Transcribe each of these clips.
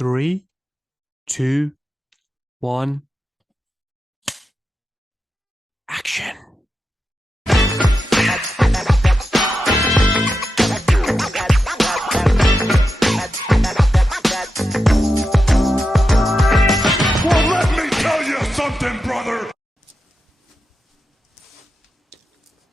Three, two, one, action. Well, let me tell you something, brother!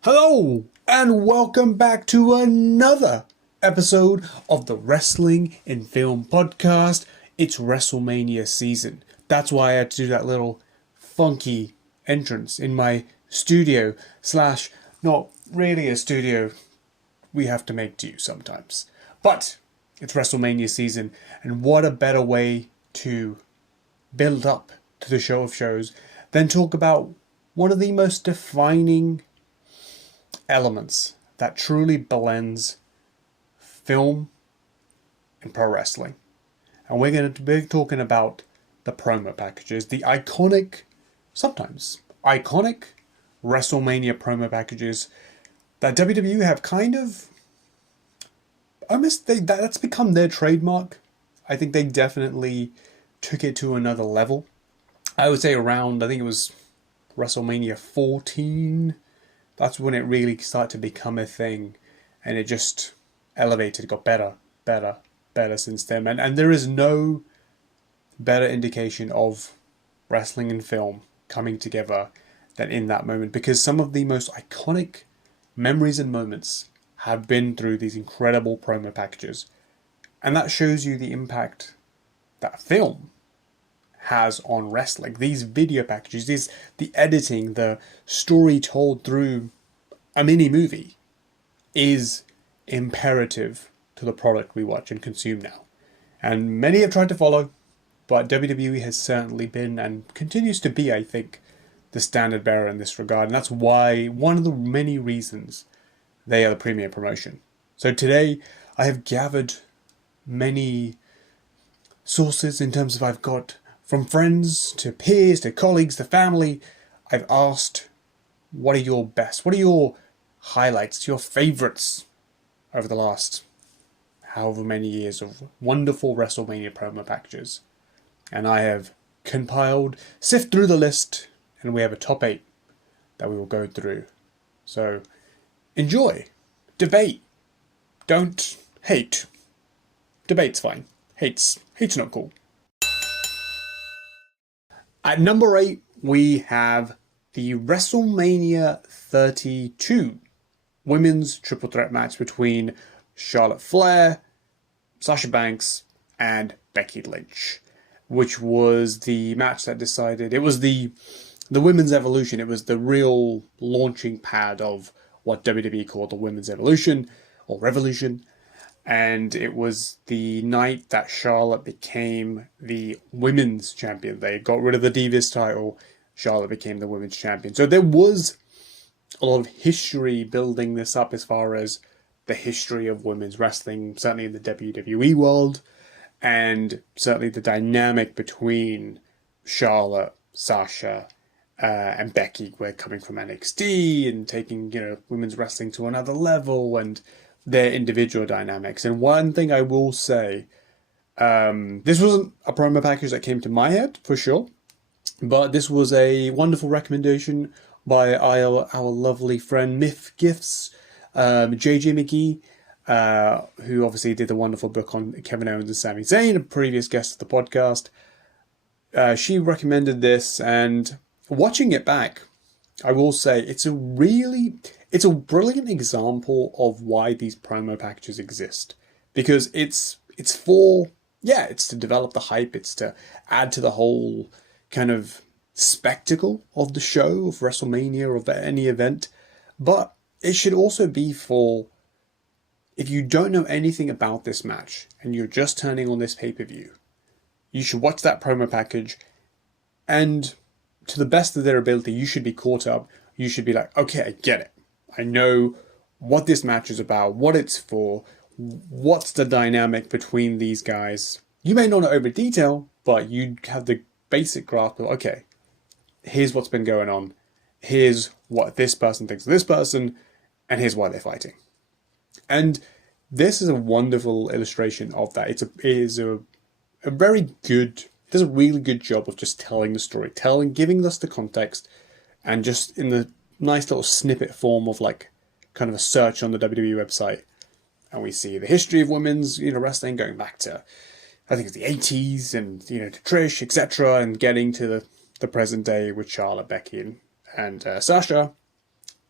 Hello, and welcome back to another episode of the Wrestling in Film podcast. It's WrestleMania season. That's why I had to do that little funky entrance in my studio slash not really a studio we have to make do sometimes. But it's WrestleMania season, and what a better way to build up to the show of shows than talk about one of the most defining elements that truly blends film and pro wrestling. And we're going to be talking about the promo packages, the iconic, sometimes iconic WrestleMania promo packages that WWE have kind of that's become their trademark. I think they definitely took it to another level. I would say around, I think it was WrestleMania 14. That's when it really started to become a thing, and it just elevated, got better since then. And there is no better indication of wrestling and film coming together than in that moment, because some of the most iconic memories and moments have been through these incredible promo packages. And that shows you the impact that film has on wrestling. These video packages, the editing, the story told through a mini movie is imperative to the product we watch and consume now. And many have tried to follow, but WWE has certainly been and continues to be, I think, the standard bearer in this regard. And that's why, one of the many reasons they are the premier promotion. So today I have gathered many sources in terms of, I've got from friends to peers to colleagues to family. I've asked, what are your best? What are your highlights, your favorites over the last however many years of wonderful WrestleMania promo packages? And I have compiled, sift through the list, and we have a top 8 that we will go through. So enjoy, debate, don't hate. Debate's fine. Hate's not cool. At number 8, we have the WrestleMania 32 women's triple threat match between Charlotte Flair, Sasha Banks, and Becky Lynch, which was the match that decided, it was the women's evolution. It was the real launching pad of what WWE called the women's evolution or revolution. And it was the night that Charlotte became the women's champion. They got rid of the Divas title. Charlotte became the women's champion. So there was a lot of history building this up as far as the history of women's wrestling, certainly in the WWE world, and certainly the dynamic between Charlotte, Sasha, and Becky were coming from NXT and taking, women's wrestling to another level, and their individual dynamics. And one thing I will say, this wasn't a promo package that came to my head, for sure, but this was a wonderful recommendation by our lovely friend Myth Gifts, JJ McGee, who obviously did the wonderful book on Kevin Owens and Sami Zayn, a previous guest of the podcast. She recommended this, and watching it back, I will say it's a brilliant example of why these promo packages exist. Because it's to develop the hype, it's to add to the whole kind of spectacle of the show, of WrestleMania, or of any event. But it should also be for, if you don't know anything about this match and you're just turning on this pay-per-view, you should watch that promo package, and to the best of their ability, you should be caught up. You should be like, okay, I get it. I know what this match is about, what it's for, what's the dynamic between these guys. You may not know every detail, but you have the basic grasp of, okay, here's what's been going on. Here's what this person thinks of this person, and here's why they're fighting. And this is a wonderful illustration of that. It is a a very good, does a really good job of just telling the story, giving us the context, and just in the nice little snippet form of like kind of a search on the WWE website. And we see the history of women's, wrestling going back to, I think it's the 80s and, to Trish, etc. and getting to the present day with Charlotte, Becky and Sasha,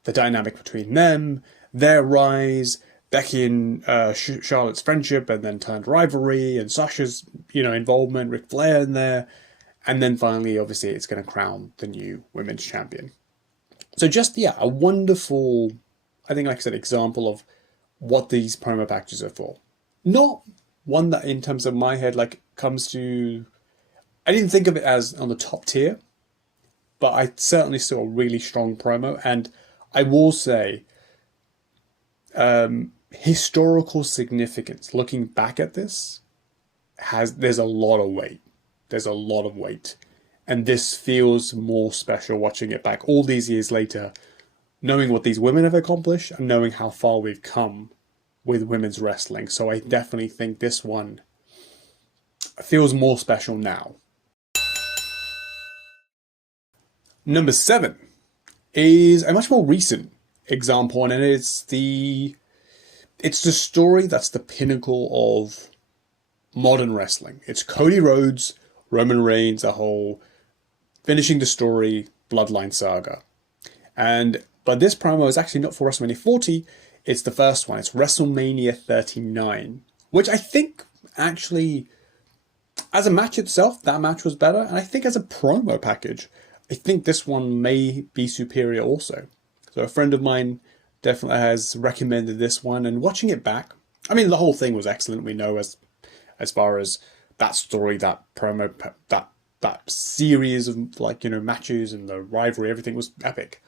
the dynamic between them, their rise, Becky and Charlotte's friendship and then turned rivalry, and Sasha's, involvement, Ric Flair in there. And then finally, obviously, it's going to crown the new women's champion. So just, yeah, a wonderful, I think, like I said, example of what these promo packages are for. Not one that, in terms of my head, like, comes to... I didn't think of it as on the top tier, but I certainly saw a really strong promo. And I will say, historical significance, looking back at this, there's a lot of weight. There's a lot of weight. And this feels more special watching it back all these years later, knowing what these women have accomplished and knowing how far we've come with women's wrestling. So I definitely think this one feels more special now. Number 7 is a much more recent example, and it's the story that's the pinnacle of modern wrestling. It's Cody Rhodes, Roman Reigns, the whole finishing the story, Bloodline saga. But this promo is actually not for WrestleMania 40, it's the first one. It's WrestleMania 39, which I think actually, as a match itself, that match was better. And I think as a promo package, I think this one may be superior also. So a friend of mine definitely has recommended this one, and watching it back, I mean, the whole thing was excellent. We know as far as that story, that promo, that series of matches and the rivalry, everything was epic.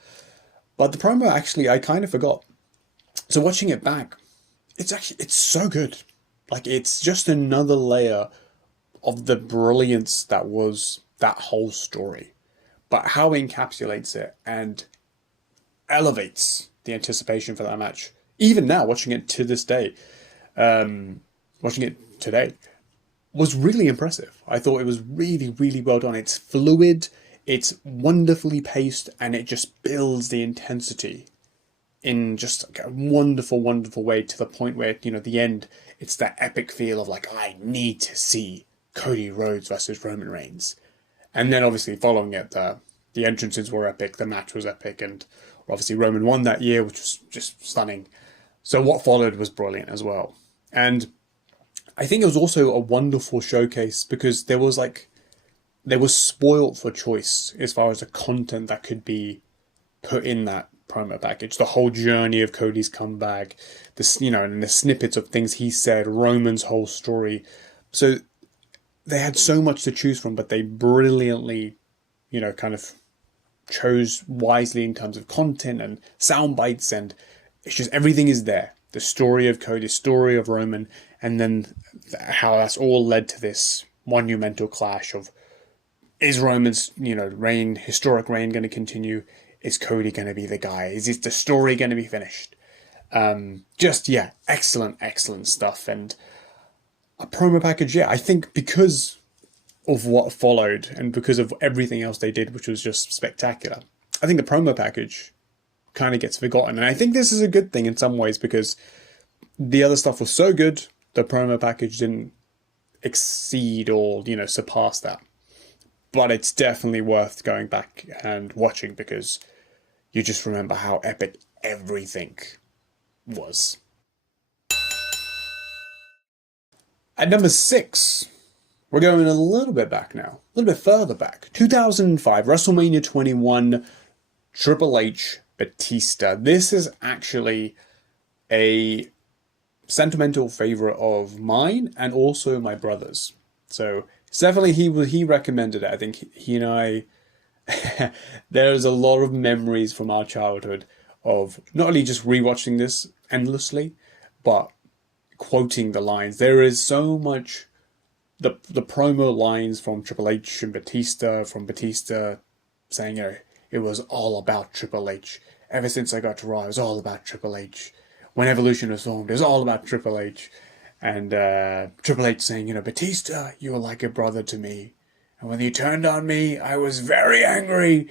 But the promo, actually, I kind of forgot. So watching it back, it's so good. Like, it's just another layer of the brilliance that was that whole story. But how it encapsulates it and elevates the anticipation for that match. Even now, watching it to this day, watching it today, was really impressive. I thought it was really, really well done. It's fluid, it's wonderfully paced, and it just builds the intensity in just a wonderful, wonderful way, to the point where, the end, it's that epic feel of like, I need to see Cody Rhodes versus Roman Reigns. And then obviously following it, the entrances were epic, the match was epic, and obviously Roman won that year, which was just stunning. So what followed was brilliant as well. And I think it was also a wonderful showcase because they were spoiled for choice as far as the content that could be put in that promo package. The whole journey of Cody's comeback, and the snippets of things he said, Roman's whole story. So they had so much to choose from, but they brilliantly, kind of chose wisely in terms of content and sound bites, and it's just everything is there. The story of Cody, story of Roman, and then how that's all led to this monumental clash of, is Roman's, historic reign going to continue? Is Cody going to be the guy? Is the story going to be finished? Excellent, excellent stuff. And a promo package, I think because of what followed and because of everything else they did, which was just spectacular, I think the promo package kind of gets forgotten. And I think this is a good thing in some ways, because the other stuff was so good, the promo package didn't exceed or, surpass that. But it's definitely worth going back and watching, because you just remember how epic everything was. At number 6, we're going a little bit back now, a little bit further back. 2005, WrestleMania 21, Triple H, Batista. This is actually a sentimental favorite of mine and also my brother's. So definitely he recommended it. I think he and I, there's a lot of memories from our childhood of not only just rewatching this endlessly, but quoting the lines. There is so much, the promo lines from Triple H and Batista, saying, it was all about Triple H. Ever since I got to Raw, it was all about Triple H. When Evolution was formed, it was all about Triple H. And Triple H saying, you know, Batista, you were like a brother to me. And when you turned on me, I was very angry.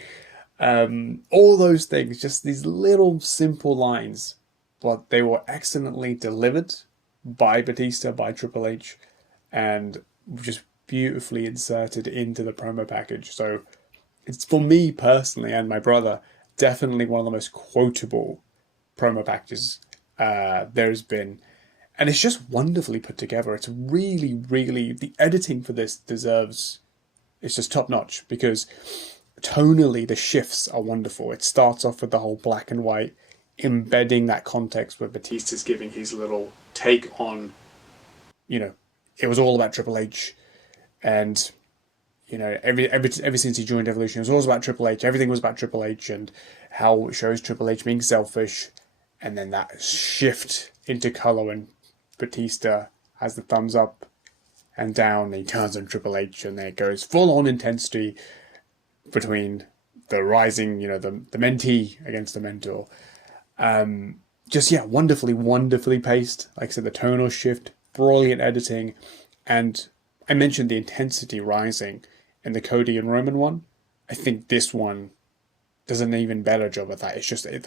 All those things, just these little simple lines, but they were excellently delivered by Batista, by Triple H, and just beautifully inserted into the promo package. So it's, for me personally and my brother, definitely one of the most quotable promo packages there's been. And it's just wonderfully put together. It's really, really, the editing for this deserves, it's just top notch because tonally the shifts are wonderful. It starts off with the whole black and white, embedding that context where Batista's giving his little take on, you know, it was all about Triple H, and you know, ever since he joined Evolution, it was always about Triple H. Everything was about Triple H and how it shows Triple H being selfish, and then that shift into color when Batista has the thumbs up and down, and he turns on Triple H, and then it goes full on intensity between the rising, you know, the mentee against the mentor. Just yeah, wonderfully paced. Like I said, the tonal shift, brilliant editing, and I mentioned the intensity rising in the Cody and Roman one. I think this one does an even better job of that. It's just it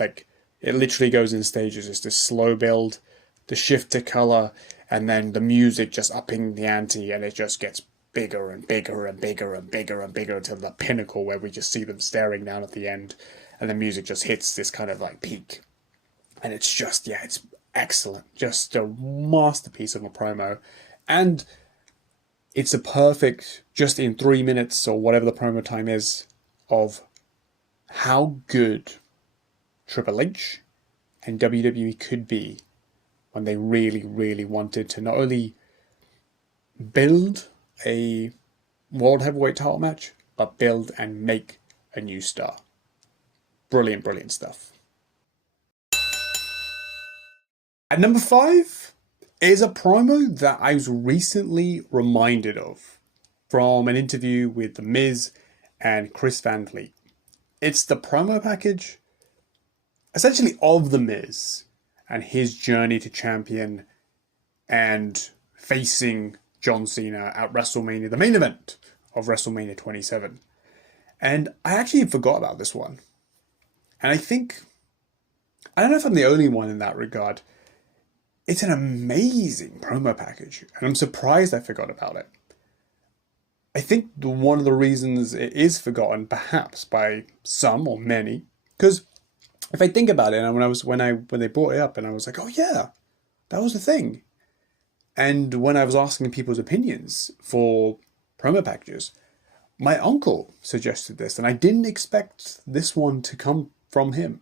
literally goes in stages. It's this slow build, the shift to color, and then the music just upping the ante, and it just gets bigger and bigger and bigger and bigger and bigger to the pinnacle where we just see them staring down at the end, and the music just hits this kind of like peak. And it's just, yeah, it's excellent. Just a masterpiece of a promo. And it's a perfect, just in 3 minutes or whatever the promo time is, of how good Triple H and WWE could be when they really, really wanted to not only build a World Heavyweight title match, but build and make a new star. Brilliant, brilliant stuff. At number 5 is a promo that I was recently reminded of from an interview with The Miz and Chris Van Vliet. It's the promo package, essentially, of The Miz and his journey to champion and facing John Cena at WrestleMania, the main event of WrestleMania 27. And I actually forgot about this one. And I don't know if I'm the only one in that regard. It's an amazing promo package, and I'm surprised I forgot about it. I think one of the reasons it is forgotten, perhaps by some or many, because if I think about it, and when they brought it up, and I was like, oh yeah, that was the thing. And when I was asking people's opinions for promo packages, my uncle suggested this, and I didn't expect this one to come from him.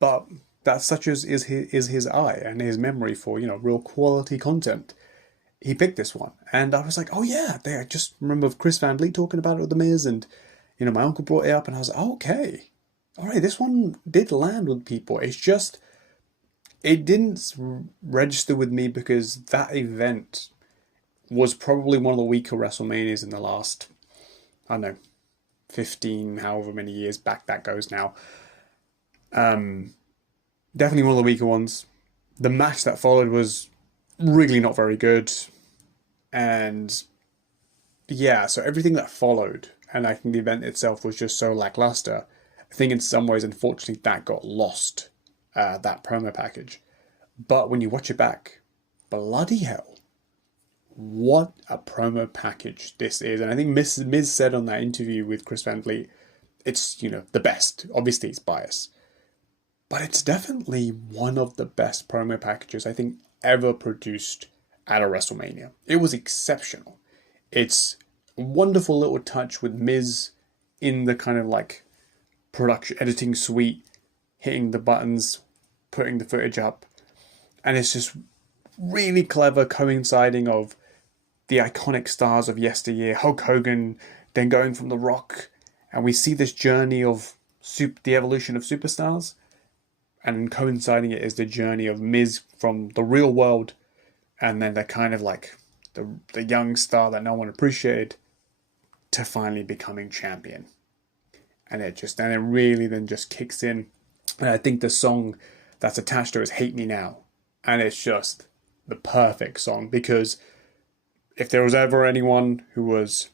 But that's such as is his eye and his memory for, you know, real quality content. He picked this one, and I was like, oh yeah, I just remember Chris Van Vliet talking about it with The Miz, and you know, my uncle brought it up, and I was like, oh, okay, all right, this one did land with people. It's just it didn't register with me because that event was probably one of the weaker WrestleManias in the last, I don't know, 15, however many years back that goes now. Definitely one of the weaker ones. The match that followed was really not very good. And yeah, so everything that followed, and I think the event itself was just so lackluster. I think in some ways, unfortunately, that got lost, that promo package. But when you watch it back, bloody hell, what a promo package this is. And I think Miz said on that interview with Chris Van Vliet, it's, you know, the best. Obviously, it's bias. But it's definitely one of the best promo packages I think ever produced at a WrestleMania. It was exceptional. It's a wonderful little touch with Miz in the kind of like production editing suite, hitting the buttons, putting the footage up. And it's just really clever coinciding of the iconic stars of yesteryear, Hulk Hogan, then going from The Rock. And we see this journey of the evolution of superstars. And coinciding it is the journey of Miz from the real world, and then the kind of like the young star that no one appreciated, to finally becoming champion. And it really then just kicks in. And I think the song that's attached to it is Hate Me Now. And it's just the perfect song, because if there was ever anyone who was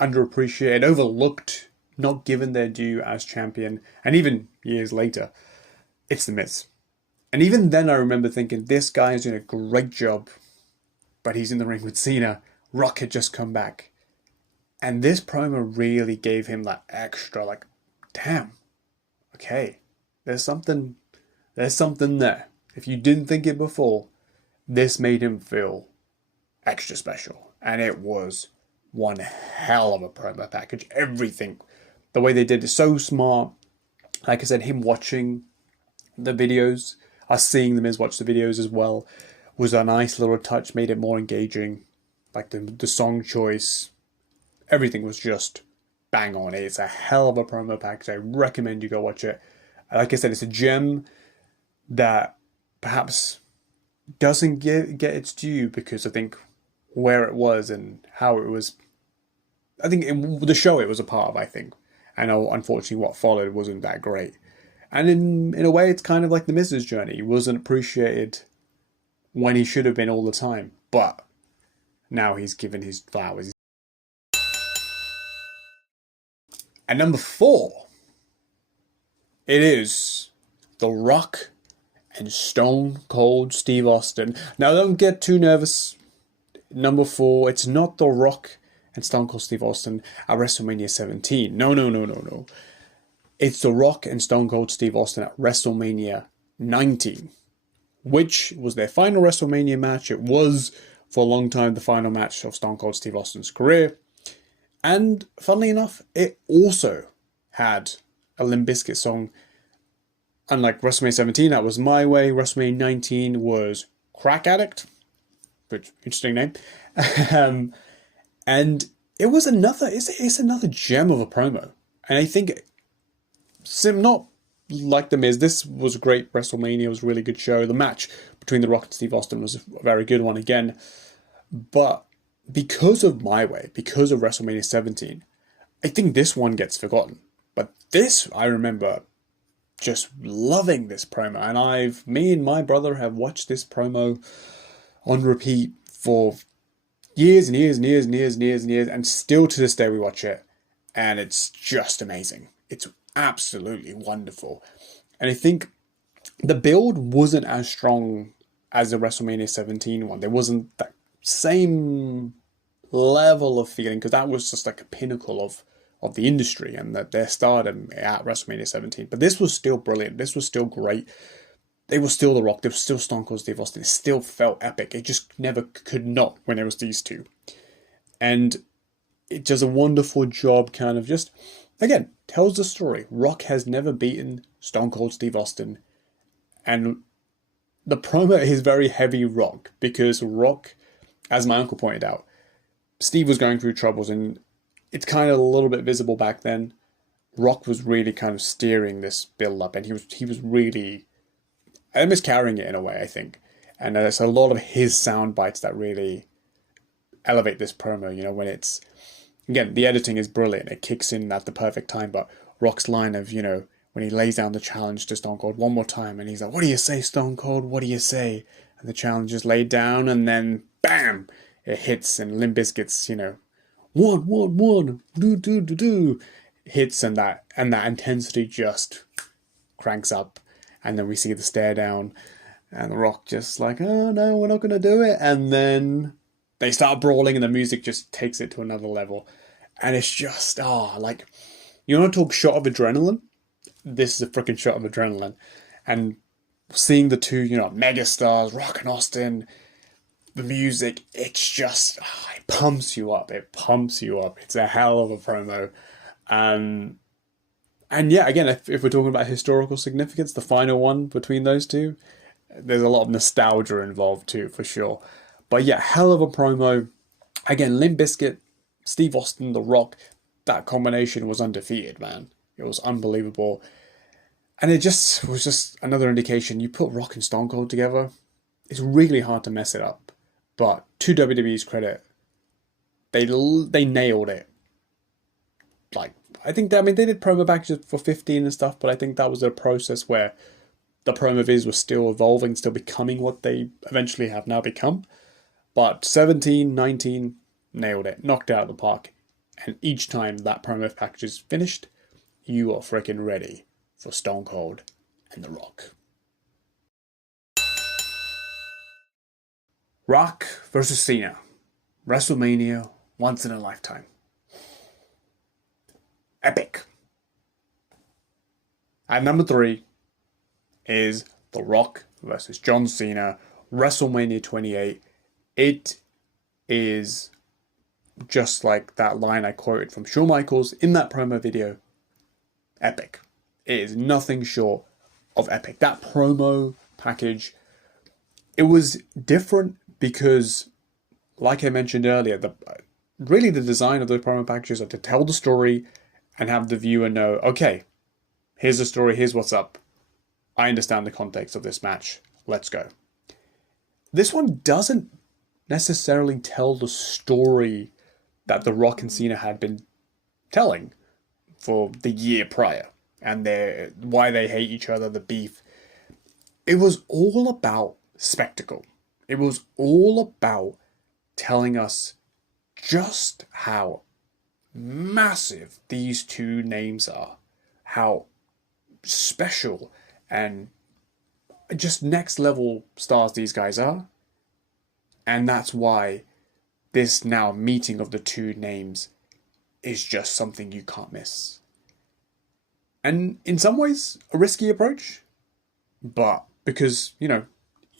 underappreciated, overlooked, not given their due as champion, and even years later, it's The Miz. And even then, I remember thinking, this guy is doing a great job, but he's in the ring with Cena. Rock had just come back. And this promo really gave him that extra, like, damn, okay, there's something there. If you didn't think it before, this made him feel extra special. And it was one hell of a promo package. Everything, the way they did it, so smart. Like I said, him watching the videos, us seeing The Miz watch the videos as well, was a nice little touch, made it more engaging. Like the song choice, everything was just bang on. It's a hell of a promo package. I recommend you go watch it. Like I said, it's a gem that perhaps doesn't get its due, because I think where it was and how it was, I think the show it was a part of, I think. And unfortunately what followed wasn't that great. And in a way, it's kind of like the Miz's journey. He wasn't appreciated when he should have been all the time. But now he's given his flowers. And number 4, it is The Rock and Stone Cold Steve Austin. Now, don't get too nervous. Number 4, it's not The Rock and Stone Cold Steve Austin at WrestleMania 17. No. It's The Rock and Stone Cold Steve Austin at WrestleMania 19, which was their final WrestleMania match. It was, for a long time, the final match of Stone Cold Steve Austin's career. And funnily enough, it also had a Limp Bizkit song. Unlike WrestleMania 17, that was My Way. WrestleMania 19 was Crack Addict, which interesting name. And it was it's another gem of a promo. And I think, not like The Miz, this was a great WrestleMania. It was a really good show. The match between The Rock and Steve Austin was a very good one again. But because of My Way, because of WrestleMania 17, I think this one gets forgotten. But this, I remember just loving this promo. And me and my brother have watched this promo on repeat for years and years and years and years and years and years. And still to this day we watch it. And it's just amazing. It's absolutely wonderful. And I think the build wasn't as strong as the WrestleMania 17 one. There wasn't that same level of feeling, because that was just like a pinnacle of the industry and their stardom at WrestleMania 17. But this was still brilliant. This was still great. They were still The Rock. They were still Stone Cold Steve Austin. It still felt epic. It just never could not when it was these two. And it does a wonderful job, kind of just, again, tells the story. Rock has never beaten Stone Cold Steve Austin. And the promo is very heavy Rock, because Rock, as my uncle pointed out, Steve was going through troubles, and it's kind of a little bit visible back then. Rock was really kind of steering this build up, and he was really miscarrying it in a way, I think. And there's a lot of his sound bites that really elevate this promo. You know, when it's, again, the editing is brilliant. It kicks in at the perfect time. But Rock's line of, you know, when he lays down the challenge to Stone Cold one more time, and he's like, "What do you say, Stone Cold? What do you say?" And the challenge is laid down, and then bam, it hits, and Limp Bizkit's, you know, one, do, hits, and that intensity just cranks up, and then we see the stare down, and The Rock just like, "Oh no, we're not gonna do it," and then they start brawling, and the music just takes it to another level, and it's just like, you want to talk shot of adrenaline? This is a freaking shot of adrenaline, and seeing the two, you know, megastars, Rock and Austin. The music, it's just, it pumps you up. It pumps you up. It's a hell of a promo. And yeah, again, if we're talking about historical significance, the final one between those two, there's a lot of nostalgia involved too, for sure. But yeah, hell of a promo. Again, Limp Bizkit, Steve Austin, The Rock, that combination was undefeated, man. It was unbelievable. And it just was just another indication. You put Rock and Stone Cold together, it's really hard to mess it up. But to WWE's credit, they nailed it. Like, I think they did promo packages for 15 and stuff, but I think that was a process where the promo vids were still evolving, still becoming what they eventually have now become. But 17, 19, nailed it, knocked it out of the park. And each time that promo package is finished, you are freaking ready for Stone Cold and The Rock. Rock versus Cena. WrestleMania, once in a lifetime. Epic. At number 3 is The Rock versus John Cena, WrestleMania 28. It is just like that line I quoted from Shawn Michaels in that promo video. Epic. It is nothing short of epic. That promo package, it was different because, like I mentioned earlier, really the design of those promo packages are to tell the story and have the viewer know, okay, here's the story, here's what's up. I understand the context of this match. Let's go. This one doesn't necessarily tell the story that The Rock and Cena had been telling for the year prior and why they hate each other, the beef. It was all about spectacle. It was all about telling us just how massive these two names are, how special and just next level stars these guys are. And that's why this now meeting of the two names is just something you can't miss. And in some ways, a risky approach, but because,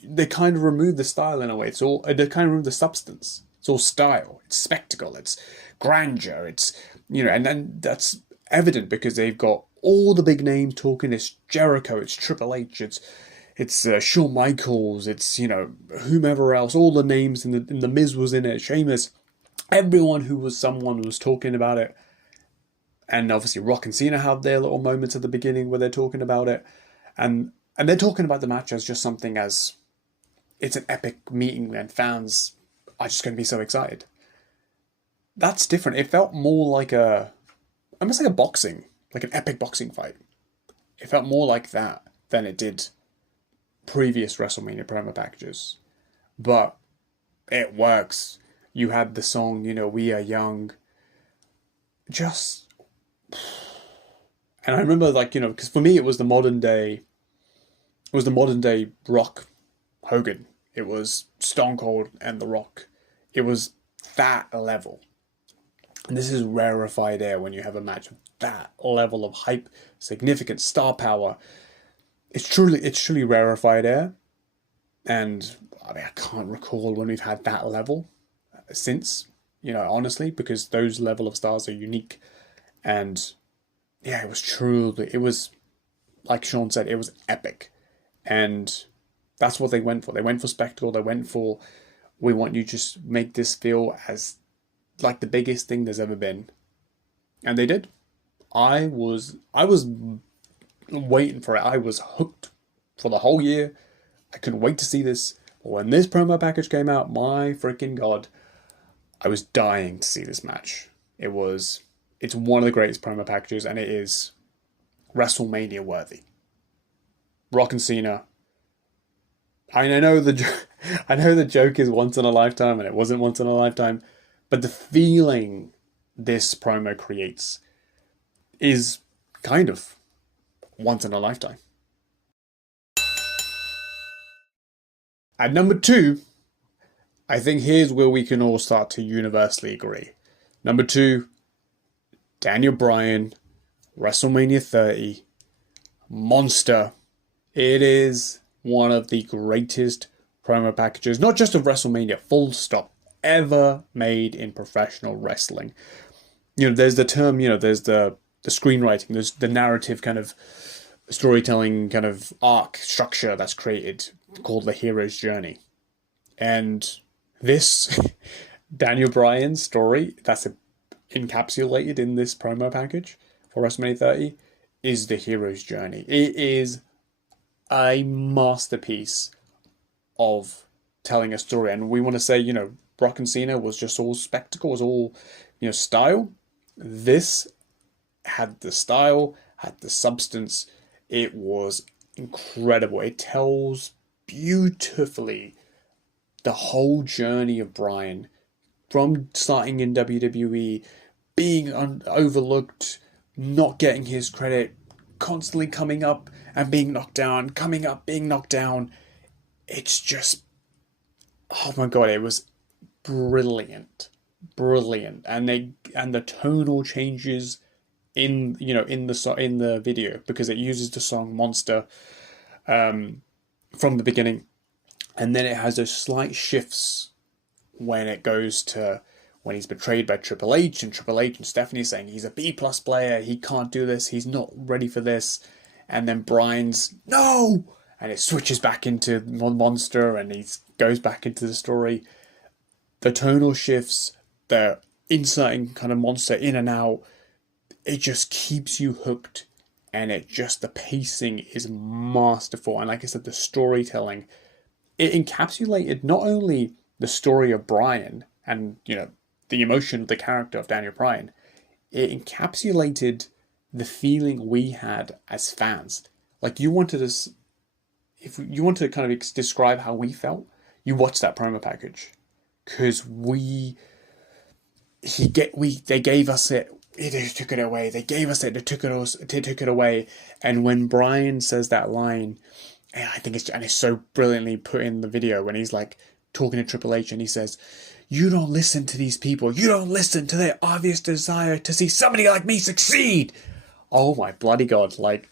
they kind of remove the style in a way. They kind of remove the substance. It's all style, it's spectacle, it's grandeur, it's, and then that's evident because they've got all the big names talking. It's Jericho, it's Triple H, it's Shawn Michaels, it's, whomever else, all the names, and the Miz was in it, Sheamus, everyone who was someone was talking about it. And obviously Rock and Cena have their little moments at the beginning where they're talking about it. And they're talking about the match as just something as, it's an epic meeting and fans are just going to be so excited. That's different. It felt more like almost like a boxing, like an epic boxing fight. It felt more like that than it did previous WrestleMania promo packages. But it works. You had the song, We Are Young. And I remember, because for me it was the modern day Rock Hogan. It was Stone Cold and The Rock. It was that level. And this is rarefied air when you have a match of that level of hype, significant star power. It's truly rarefied air. And I can't recall when we've had that level since, honestly, because those level of stars are unique. And yeah, it was, like Sean said, it was epic. And that's what they went for. They went for spectacle. They went for, we want you to just make this feel as like the biggest thing there's ever been. And they did. I was waiting for it. I was hooked for the whole year. I couldn't wait to see this. But when this promo package came out, my freaking God, I was dying to see this match. It's one of the greatest promo packages, and it is WrestleMania worthy. Rock and Cena. I know the joke is once in a lifetime, and it wasn't once in a lifetime, but the feeling this promo creates is kind of once in a lifetime. At number 2, I think here's where we can all start to universally agree. Number 2, Daniel Bryan, WrestleMania 30, monster. It is one of the greatest promo packages, not just of WrestleMania, full stop, ever made in professional wrestling. There's the term, there's the screenwriting, there's the narrative kind of storytelling kind of arc structure that's created called the hero's journey. And this Daniel Bryan story that's encapsulated in this promo package for WrestleMania 30 is the hero's journey. It is a masterpiece of telling a story. And we want to say, Rock and Cena was just all spectacle, was all, style. This had the style, had the substance. It was incredible. It tells beautifully the whole journey of Bryan from starting in WWE, being overlooked, not getting his credit, constantly coming up and being knocked down, coming up, being knocked down. It's just, oh my god, it was brilliant, brilliant, and the tonal changes in in the video because it uses the song Monster from the beginning, and then it has those slight shifts when it goes to when he's betrayed by Triple H and Stephanie saying he's a B+ player, he can't do this, he's not ready for this, and then Bryan's no, and it switches back into Monster, and he goes back into the story. The tonal shifts, the inserting kind of Monster in and out, it just keeps you hooked, and the pacing is masterful, and like I said, the storytelling, it encapsulated not only the story of Bryan and the emotion of the character of Daniel Bryan, it encapsulated the feeling we had as fans. Like if you wanted to kind of describe how we felt, you watched that promo package because they gave us it. They took it away. They gave us it. They took it away. And when Bryan says that line, I think it's so brilliantly put in the video when he's like talking to Triple H and he says, "You don't listen to these people. You don't listen to their obvious desire to see somebody like me succeed." Oh my bloody god! Like,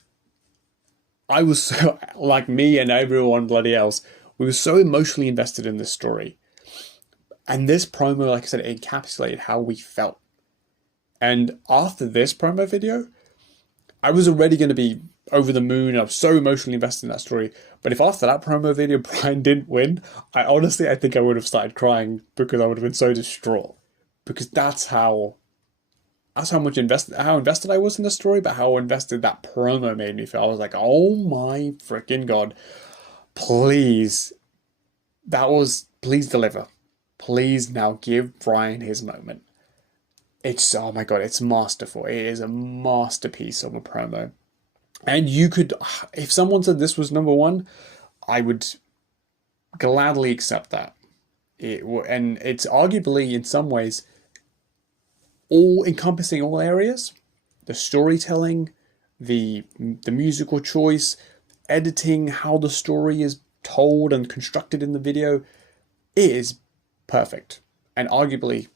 I was so like me and everyone bloody else. We were so emotionally invested in this story, and this promo, like I said, encapsulated how we felt. And after this promo video, I was already going to be over the moon. I was so emotionally invested in that story. But if after that promo video Bryan didn't win, I think I would have started crying because I would have been so distraught. Because that's how invested I was in the story, but how invested that promo made me feel. I was like, oh my freaking god, please, please deliver. Please now give Bryan his moment. It's, oh my god, it's masterful. It is a masterpiece of a promo. And if someone said this was number one, I would gladly accept that. And it's arguably, in some ways, all encompassing all areas. The storytelling, the musical choice, editing, how the story is told and constructed in the video, it is perfect. And arguably,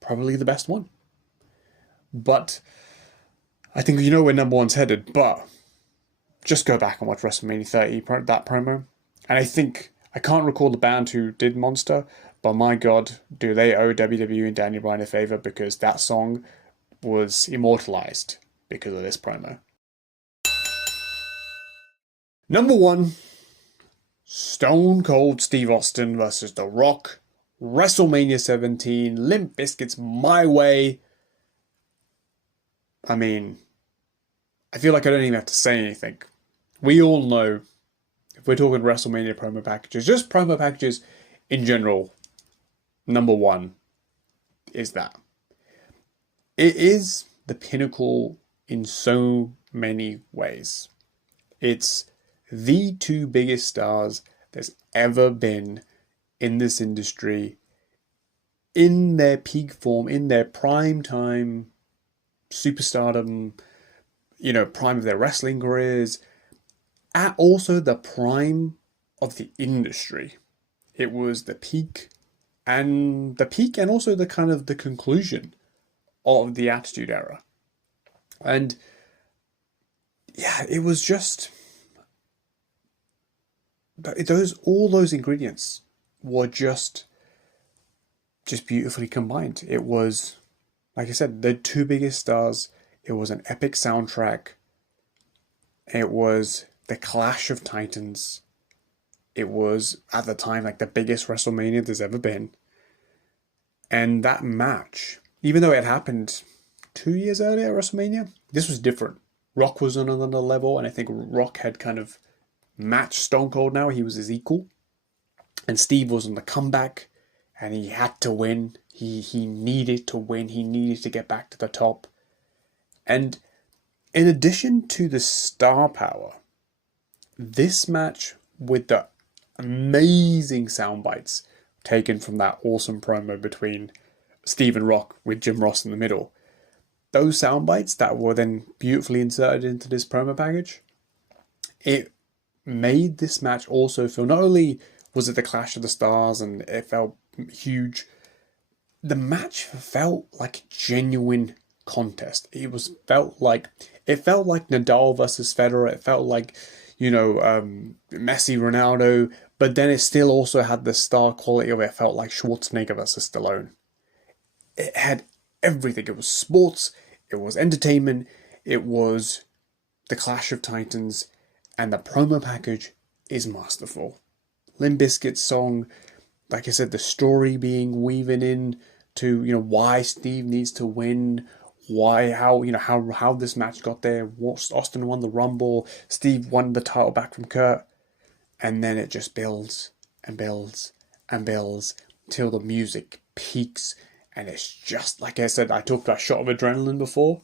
probably the best one. But I think you know where number one's headed, but just go back and watch WrestleMania 30, that promo. And I can't recall the band who did Monster, but my god, do they owe WWE and Daniel Bryan a favor, because that song was immortalized because of this promo. Number one, Stone Cold Steve Austin versus The Rock, WrestleMania 17, Limp Bizkit's My Way. I mean, I feel like I don't even have to say anything. We all know, if we're talking WrestleMania promo packages, just promo packages in general, number one is that. It is the pinnacle in so many ways. It's the two biggest stars there's ever been in this industry, in their peak form, in their prime time superstardom, prime of their wrestling careers, at also the prime of the industry. It was the peak and also the kind of the conclusion of the Attitude Era. And yeah, it was just all those ingredients were just beautifully combined. It was, like I said, the two biggest stars. It was an epic soundtrack. It was the Clash of Titans. It was, at the time, like the biggest WrestleMania there's ever been. And that match, even though it happened 2 years earlier at WrestleMania, this was different. Rock was on another level, and I think Rock had kind of matched Stone Cold now. He was his equal. And Steve was on the comeback, and he had to win. He needed to win. He needed to get back to the top. And in addition to the star power this match with the amazing sound bites taken from that awesome promo between Steve and Rock with Jim Ross in the middle, those sound bites that were then beautifully inserted into this promo package, it made this match also feel, not only was it the Clash of the Stars and it felt huge, the match felt like a genuine contest. Felt like Nadal versus Federer. It felt like, Messi, Ronaldo, but then it still also had the star quality of it. It felt like Schwarzenegger versus Stallone. It had everything. It was sports, it was entertainment, it was the Clash of Titans, and the promo package is masterful. Limp Bizkit's song, like I said, the story being weaving in to, why Steve needs to win, how this match got there. Austin won the Rumble, Steve won the title back from Kurt, and then it just builds and builds and builds till the music peaks, and it's just, like I said, I talked about a shot of adrenaline before.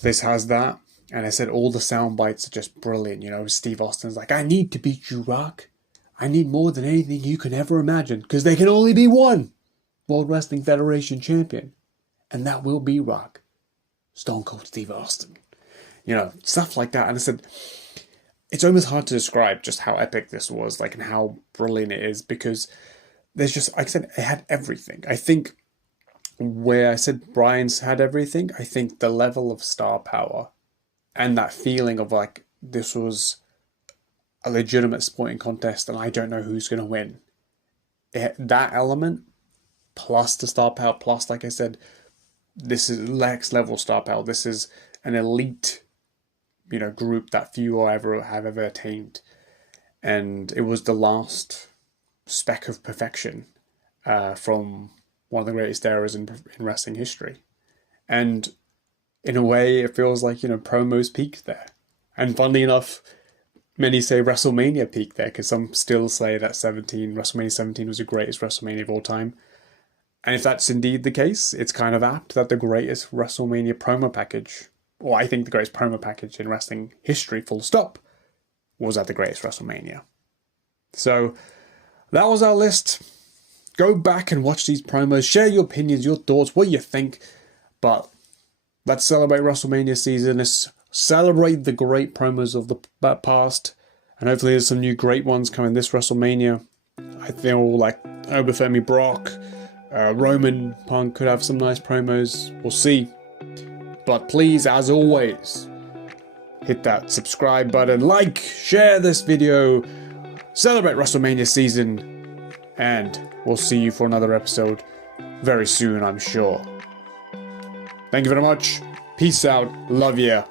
This has that, and I said all the sound bites are just brilliant. Steve Austin's like, I need to beat you, Rock. I need more than anything you can ever imagine, because there can only be one World Wrestling Federation champion, and that will be Rock. Stone Cold Steve Austin. Stuff like that. And I said, it's almost hard to describe just how epic this was, and how brilliant it is, because there's just, like I said, it had everything. I think where I said Bryan's had everything, I think the level of star power and that feeling of this was a legitimate sporting contest and I don't know who's going to win. That element, plus the star power, plus, like I said, this is next level star power. This is an elite, group that few have ever attained. And it was the last speck of perfection from one of the greatest eras in wrestling history. And in a way, it feels like, promos peaked there. And funnily enough, many say WrestleMania peaked there, because some still say that WrestleMania 17 was the greatest WrestleMania of all time. And if that's indeed the case, it's kind of apt that the greatest WrestleMania promo package, or I think the greatest promo package in wrestling history, full stop, was at the greatest WrestleMania. So that was our list. Go back and watch these promos. Share your opinions, your thoughts, what you think. But let's celebrate WrestleMania season. Let's celebrate the great promos of the past. And hopefully there's some new great ones coming this WrestleMania. I feel like Oberfemi Brock, Roman Punk could have some nice promos. We'll see. But please, as always, hit that subscribe button, like, share this video, celebrate WrestleMania season, and we'll see you for another episode very soon, I'm sure. Thank you very much. Peace out. Love ya.